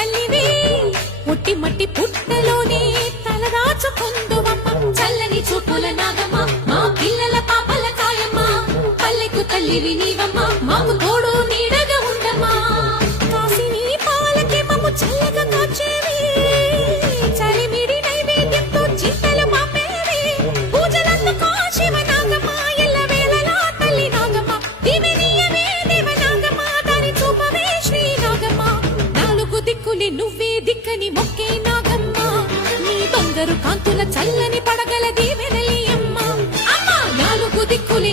తల్లివి పుట్టి మట్టి పుట్టలోనే తలదాచుకుందువమ్మ చల్లని చూపుల నాగమ్మ మా పిల్లల పాపల కాయమ్మ పల్లెకు తల్లివి నీవమ్మ మాకు తోడు నీడగా ఉండమ్మా కాసిని పాలకి మమ్ము చల్లగా కాచేవి చలిమిడి నైవేద్యంతో చింతలు పాపేవి పూజలందుకో శివ నాగమ్మ ఎల్ల వేళలా తల్లి నాగమ్మ దివినీయవే దేవ నాగమ్మ దాని చూపవే శ్రీ నాగమ్మ నాలుగు దిక్కులే నువ్వే దిక్కని మొక్కే నాగమ్మ నీ బంగారు కాంతుల చల్లని పడగల దీవెనలి అమ్మ అమ్మ నాలుగు దిక్కులే